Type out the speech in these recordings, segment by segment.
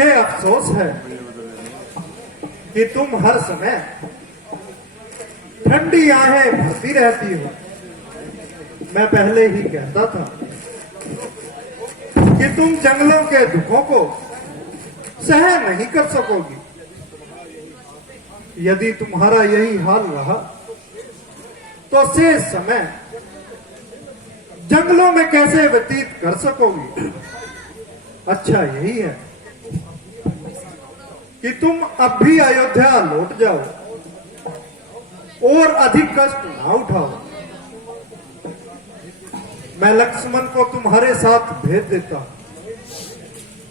मुझे अफसोस है कि तुम हर समय ठंडी आहें भरती रहती हो। मैं पहले ही कहता था कि तुम जंगलों के दुखों को सहन नहीं कर सकोगी। यदि तुम्हारा यही हाल रहा तो शेष समय जंगलों में कैसे व्यतीत कर सकोगी। अच्छा यही है कि तुम अब भी अयोध्या लौट जाओ और अधिक कष्ट ना उठाओ। मैं लक्ष्मण को तुम्हारे साथ भेज देता हूं।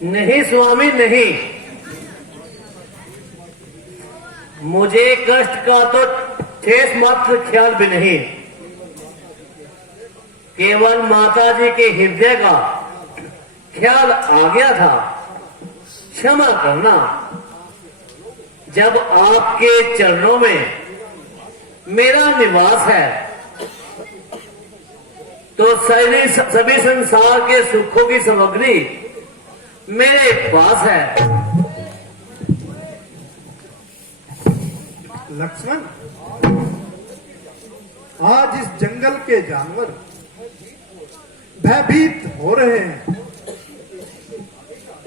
नहीं स्वामी नहीं, मुझे कष्ट का तो ठेस मात्र ख्याल भी नहीं। केवल माताजी के हृदय का ख्याल आ गया था। क्षमा करना, जब आपके चरणों में मेरा निवास है तो सभी संसार के सुखों की सामग्री मेरे पास है। लक्ष्मण, आज इस जंगल के जानवर भयभीत हो रहे हैं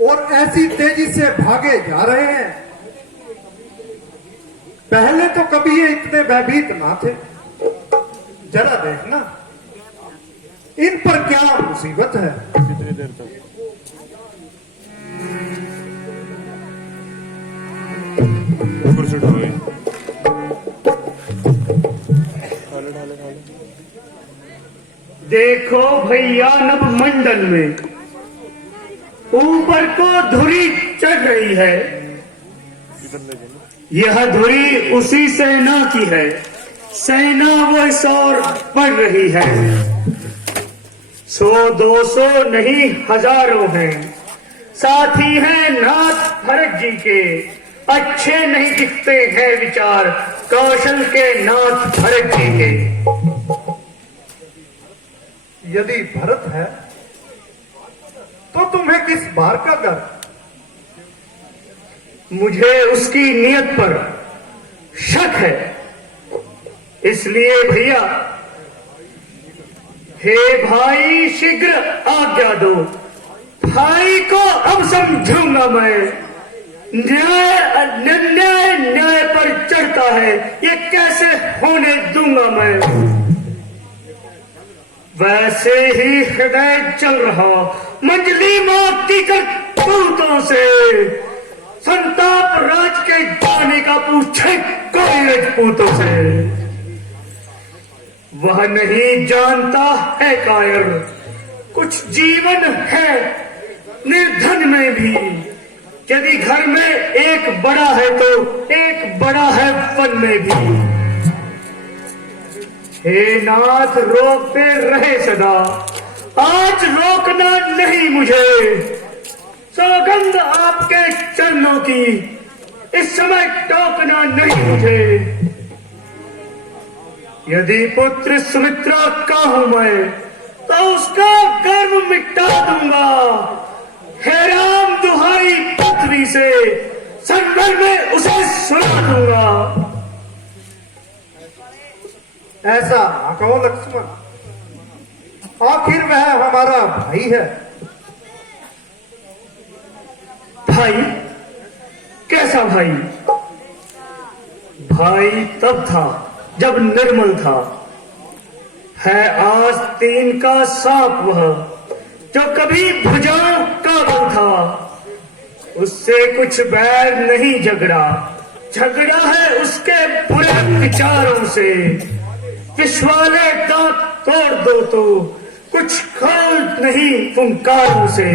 और ऐसी तेजी से भागे जा रहे हैं। पहले तो कभी ये इतने भयभीत ना थे। जरा देखना इन पर क्या मुसीबत है। कितनी देर तक ऊपर से ढोए ढाले देखो भैया, नभ मंडल में ऊपर को धुरी चढ़ रही है। यह धुरी उसी सेना की है। सेना वो इस ओर बढ़ रही है। 100-200 नहीं, हजारों हैं। साथी हैं नाथ भरत जी के। अच्छे नहीं दिखते हैं विचार कौशल के नाथ भरत जी के। यदि भरत है तो तुम्हें किस बार का डर। मुझे उसकी नियत पर शक है। इसलिए भैया, हे भाई, शीघ्र आज्ञा दो। भाई को अब समझूंगा मैं। न्याय पर चढ़ता है, ये कैसे होने दूंगा मैं। वैसे ही हृदय चल रहा मंजली मौत की करतूतों से। संताप राज के जाने का पूछे कोई राजपूतों से। वह नहीं जानता है कायर, कुछ जीवन है निर्धन में भी। यदि घर में एक बड़ा है तो एक बड़ा है वन में भी। हे नाथ, रोकते रहे सदा, आज रोकना नहीं मुझे। सौगंध आपके चरणों की, इस समय टोकना नहीं मुझे। यदि पुत्र सुमित्रा का हूं मैं तो उसका गर्व मिटा दूंगा। हे राम, दुहाई पृथ्वी से संबर में उसे सुना दूंगा। ऐसा ना कहो लक्ष्मण, आखिर वह हमारा भाई है। भाई? कैसा भाई? भाई तब था जब निर्मल था। है आस्तीन का सांप वह, जो कभी भुजाओं का बल था। उससे कुछ बैर नहीं झगड़ा, झगड़ा है उसके बुरे विचारों से। विश्वाले दांत तोड़ दो तो कुछ खोल नहीं फुंकारों से।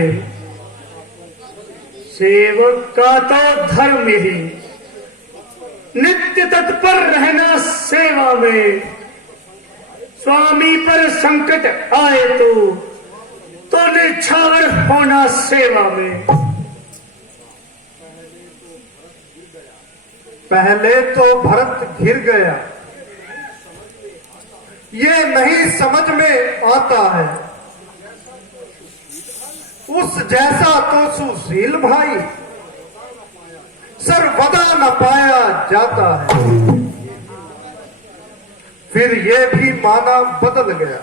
सेवक का तो धर्म यही, नित्य तत्पर रहना सेवा में। स्वामी पर संकट आए तो निछावर होना सेवा में। पहले तो भरत घिर गया, ये नहीं समझ में आता है। उस जैसा तो सुशील भाई सर्वदा न पाया जाता है। फिर ये भी माना बदल गया,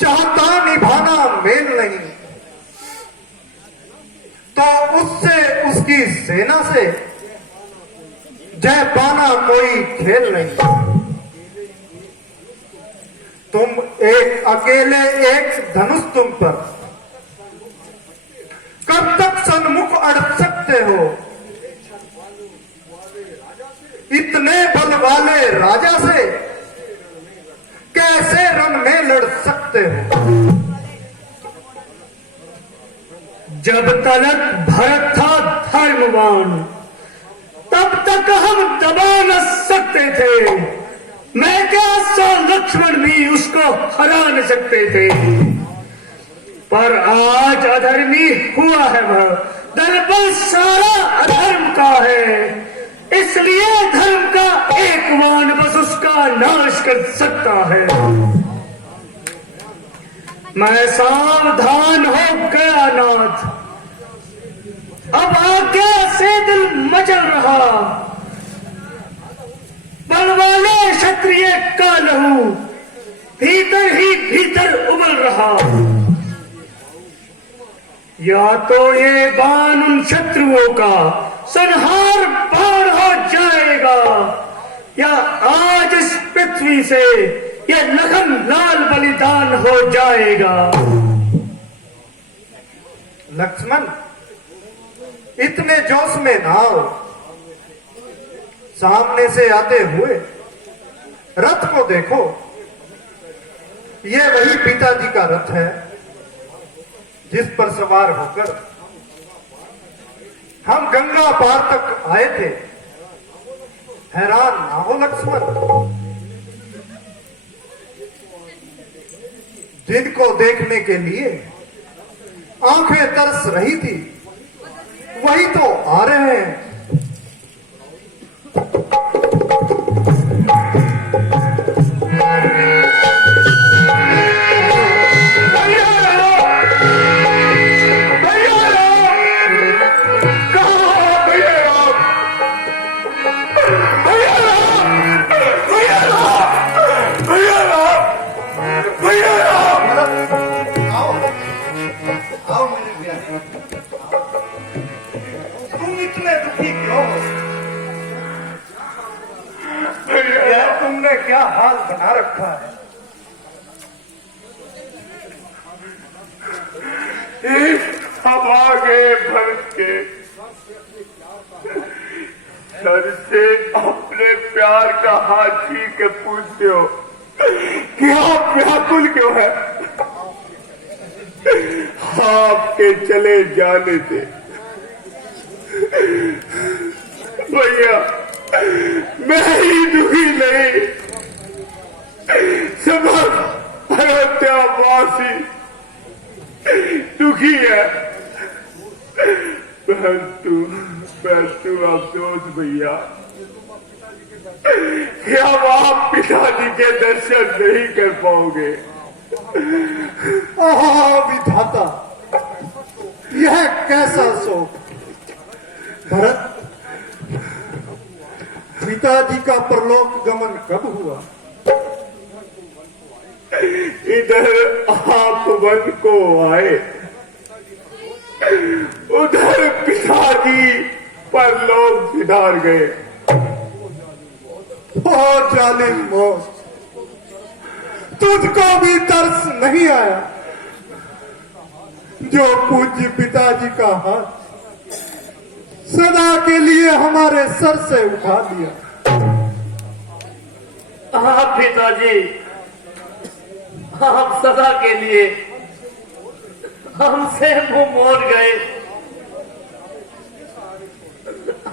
चाहता निभाना मेल नहीं, तो उससे उसकी सेना से जय पाना कोई खेल नहीं। तुम एक अकेले एक धनुष तुम पर कब तक सन्मुख अड़ सकते हो? इतने बल वाले राजा से कैसे रण में लड़ सकते हो? जब तलक भरत था धर्मवान, तब तक हम दबा न सकते थे। मैं क्या, सौ लक्ष्मण भी उसको हरा न सकते थे। पर आज अधर्मी हुआ है वह, दलबल सारा अधर्म का है। इसलिए धर्म का एक वाण बस उसका नाश कर सकता है। मैं सावधान हो गया नाथ, अब आज्ञा से दिल मचल रहा। बलवाले क्षत्रिय का लहू भीतर ही भीतर उबल रहा। या तो ये बाण उन शत्रुओं का संहार बाण हो जाएगा, या आज इस पृथ्वी से ये लखन लाल बलिदान हो जाएगा। लक्ष्मण, इतने जोश में ना आओ। सामने से आते हुए रथ को देखो, ये वही पिताजी का रथ है जिस पर सवार होकर हम गंगा पार तक आए थे। हैरान ना हो लक्ष्मण, जिनको देखने के लिए आंखें तरस रही थी वही तो आ रहे हैं। तुम इतने दुखी क्यों हो? यार, तुमने क्या हाल बना रखा है? हवा के भर के सर से अपने प्यार का हाथ छीन के पूछते हो कि आप व्याकुल क्यों है? आपके चले जाने से भैया मैं ही दुखी नहीं, समस्त अयोध्यावासी दुखी है। परंतु अफसोस भैया कि अब आप पिताजी के दर्शन नहीं कर पाओगे। विधाता, यह कैसा शोक! भरत, पिताजी का परलोक गमन कब हुआ? इधर आप वन को आए, उधर पिताजी परलोक सिधार गए। ओ जालिम मौत, तुझको भी तरस नहीं आया जो पूज्य पिताजी का हाथ सदा के लिए हमारे सर से उठा दिया? हाँ पिताजी, आप सदा के लिए हमसे मुंह मोड़ गए।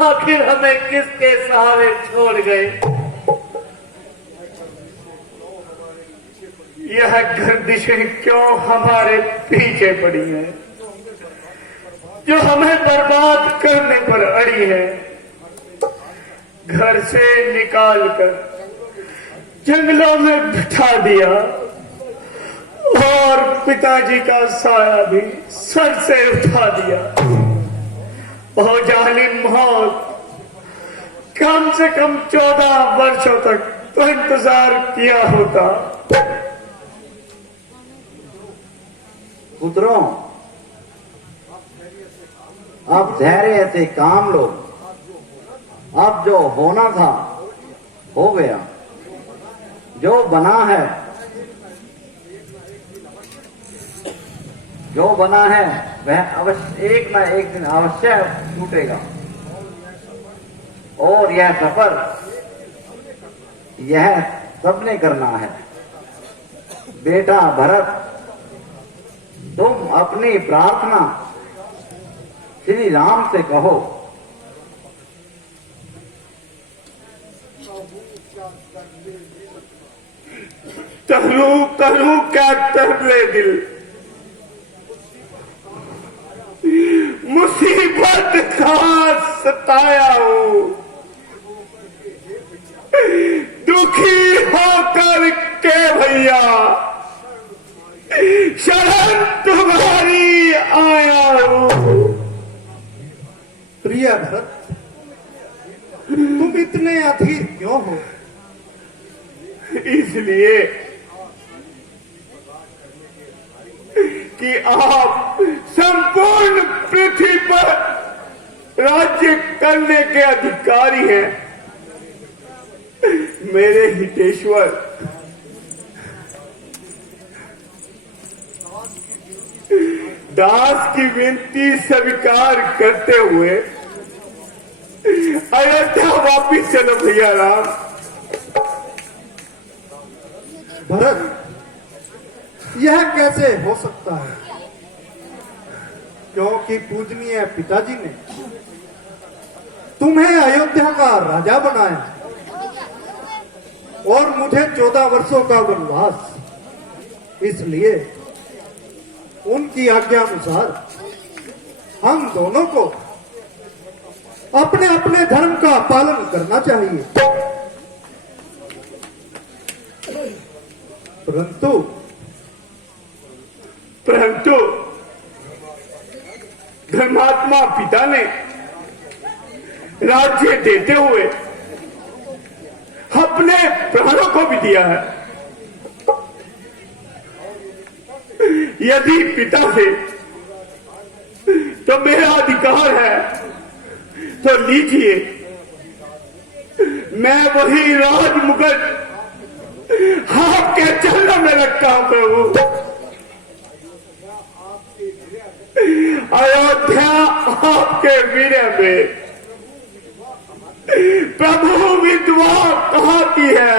आखिर हमें किसके सहारे छोड़ गए? यह गर्दिशें क्यों हमारे पीछे पड़ी है, जो हमें बर्बाद करने पर अड़ी है। घर से निकालकर जंगलों में बिठा दिया और पिताजी का साया भी सर से उठा दिया। ओ जालिम मौत, कम से कम 14 वर्षों तक तो इंतजार किया होता। पुत्रों, अब धैर्य से काम लो। अब जो होना था हो गया। जो बना है वह अवश्य एक ना एक दिन अवश्य टूटेगा। और यह सफर यह सबने करना है। बेटा भरत, तुम अपनी प्रार्थना श्री राम से कहो। करूं क्या तरले दिल, मुसीबत का सताया हूं। दुखी होकर के भैया शरण तुम्हारी आया हूं। प्रिय भरत, तुम इतने अधीर क्यों हो? इसलिए कि आप संपूर्ण पृथ्वी पर राज्य करने के अधिकारी हैं। मेरे हितेश्वर, दास की विनती स्वीकार करते हुए अयोध्या वापिस चलो भैया राम। भरत, यह कैसे हो सकता है? क्योंकि पूजनीय पिताजी ने तुम्हें अयोध्या का राजा बनाया और मुझे 14 वर्षों का वनवास। इसलिए उनकी आज्ञा अनुसार हम दोनों को अपने अपने धर्म का पालन करना चाहिए। परंतु धर्मात्मा पिता ने राज्य देते हुए अपने प्राणों को भी दिया है। यदि पिता से तो मेरा अधिकार है तो लीजिए, मैं वही राजमुकुट आपके चरणों में रखा हूं प्रभु। अयोध्या आपके वीर्य में प्रभु विधवा कहती है,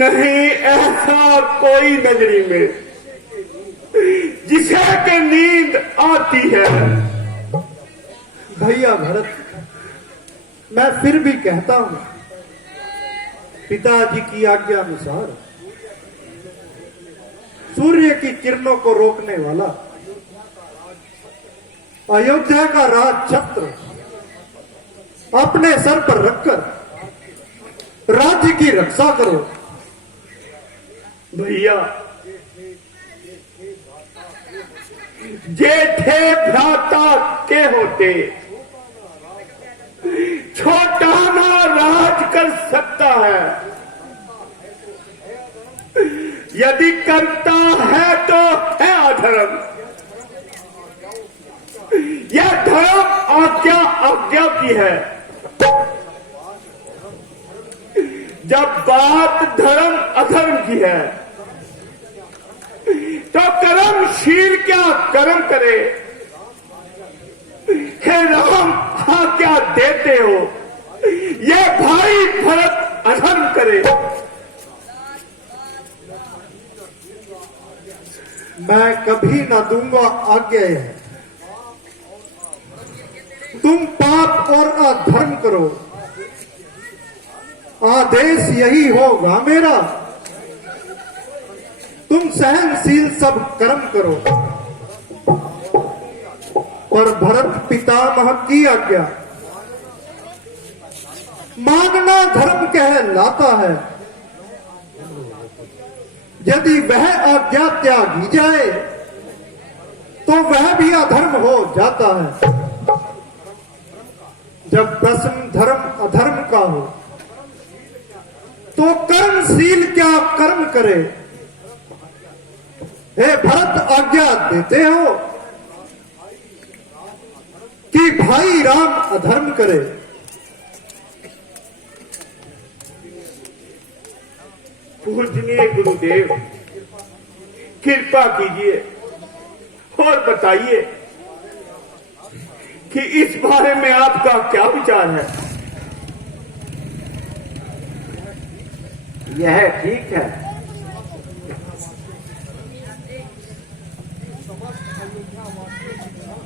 नहीं ऐसा कोई नगरी में जिसे के नींद आती है। भैया भरत, मैं फिर भी कहता हूं, पिताजी की आज्ञा अनुसार सूर्य की किरणों को रोकने वाला अयोध्या का राज छत्र अपने सर पर रखकर राज्य की रक्षा करो। भैया, जेठे भ्राता के होते छोटा ना राज कर सकता है। यदि करता है तो है अधर्म। यह धर्म आज्ञा की है। जब बात धर्म अधर्म की है तो कर्मशील क्या कर्म करे। हे राम, आज्ञा देते हो यह भाई भरत अधर्म करे। मैं कभी ना दूंगा आज्ञा है। तुम पाप और अधर्म करो, आदेश यही होगा मेरा। तुम सहनशील सब कर्म करो, पर भरत पितामह की आज्ञा मानना धर्म कहलाता है। यदि वह आज्ञा त्यागी जाए तो वह भी अधर्म हो जाता है। जब प्रश्न धर्म अधर्म का हो तो कर्मशील क्या कर्म करे। हे भरत, आज्ञा देते हो कि भाई राम अधर्म करे। पूजनीय गुरुदेव, कृपा कीजिए और बताइए कि इस बारे में आपका क्या विचार है। यह ठीक है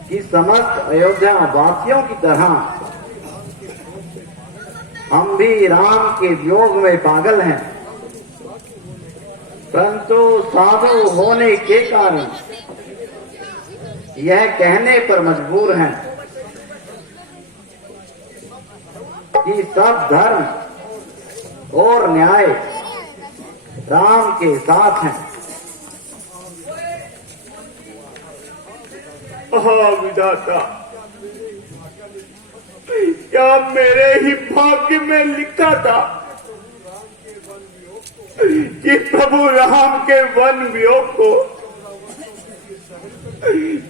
कि समस्त अयोध्या वासियों की तरह हम भी राम के वियोग में पागल हैं, परंतु साधु होने के कारण यह कहने पर मजबूर हैं कि सब धर्म और न्याय राम के साथ हैं। विधाता, क्या मेरे ही भाग्य में लिखा था कि प्रभु राम के वन वियोग को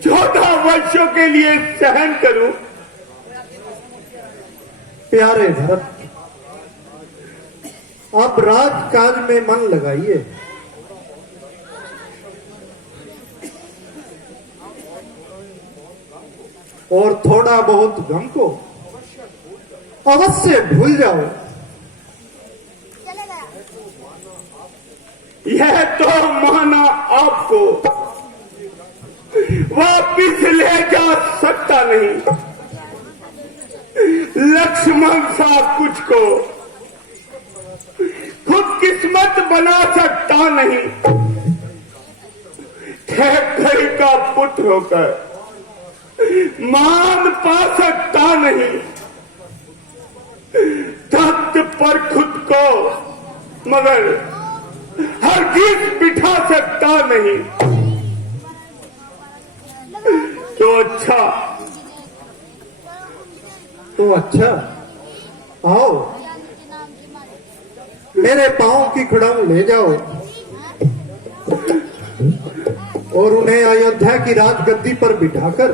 14 वर्षों के लिए सहन करूं। प्यारे भरत, आप राजकाज में मन लगाइए। और थोड़ा बहुत गम को अवश्य भूल जाओ। यह तो माना आपको वापिस ले जा सकता नहीं, लक्ष्मण सा कुछ को खुद किस्मत बना सकता नहीं। खैर का पुत्र होकर मान पा सकता नहीं, तख्त पर खुद को मगर हरगिज बिठा सकता नहीं। तो अच्छा आओ, मेरे पांव की खुड़ाऊ ले जाओ और उन्हें अयोध्या की राजगद्दी पर बिठाकर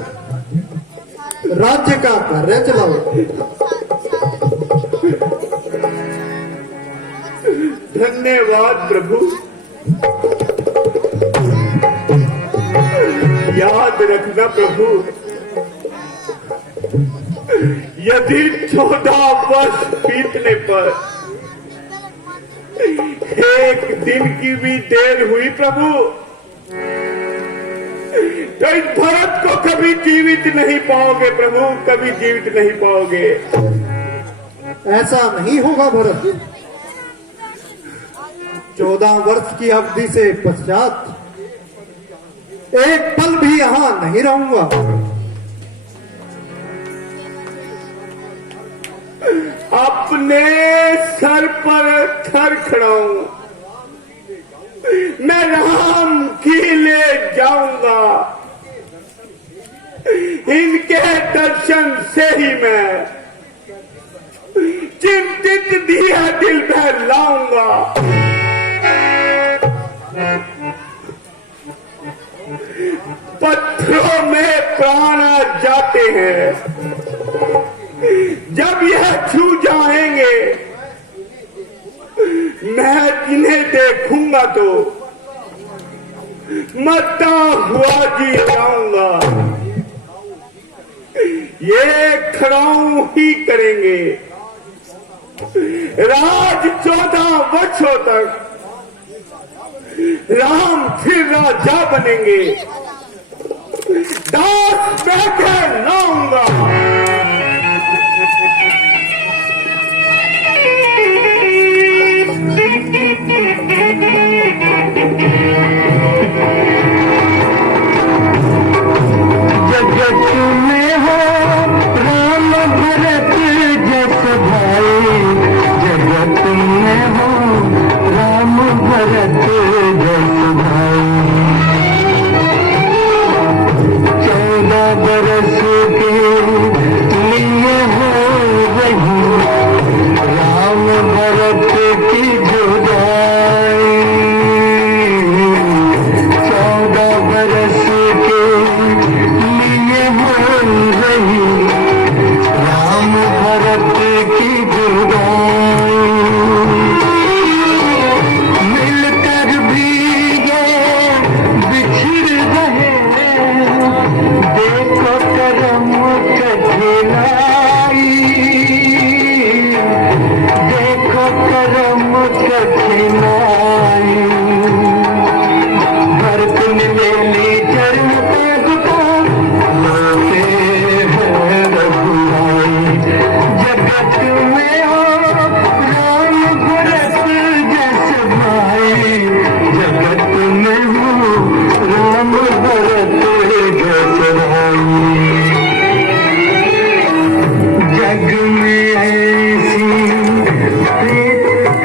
राज्य का कार्य चलाओ। धन्यवाद प्रभु। याद रखना प्रभु, यदि 14 वर्ष बीतने पर एक दिन की भी देर हुई प्रभु, तो इस भरत को कभी जीवित नहीं पाओगे प्रभु, कभी जीवित नहीं पाओगे। ऐसा नहीं होगा भरत। 14 वर्ष की अवधि से पश्चात एक पल भी यहां नहीं रहूंगा। अपने सर पर थर खड़ाऊं, मैं राम की ले जाऊंगा। इनके दर्शन से ही मैं चिंतित दिया दिल में लाऊंगा। पत्थरों में प्राण आ जाते हैं, जब यह छू जाएंगे मैं इन्हें देखूंगा तो मरता हुआ जी जाऊंगा। ये खड़ाऊ ही करेंगे राज 14 वर्षों तक। राम फिर राजा बनेंगे, दास बैठे लाऊंगा।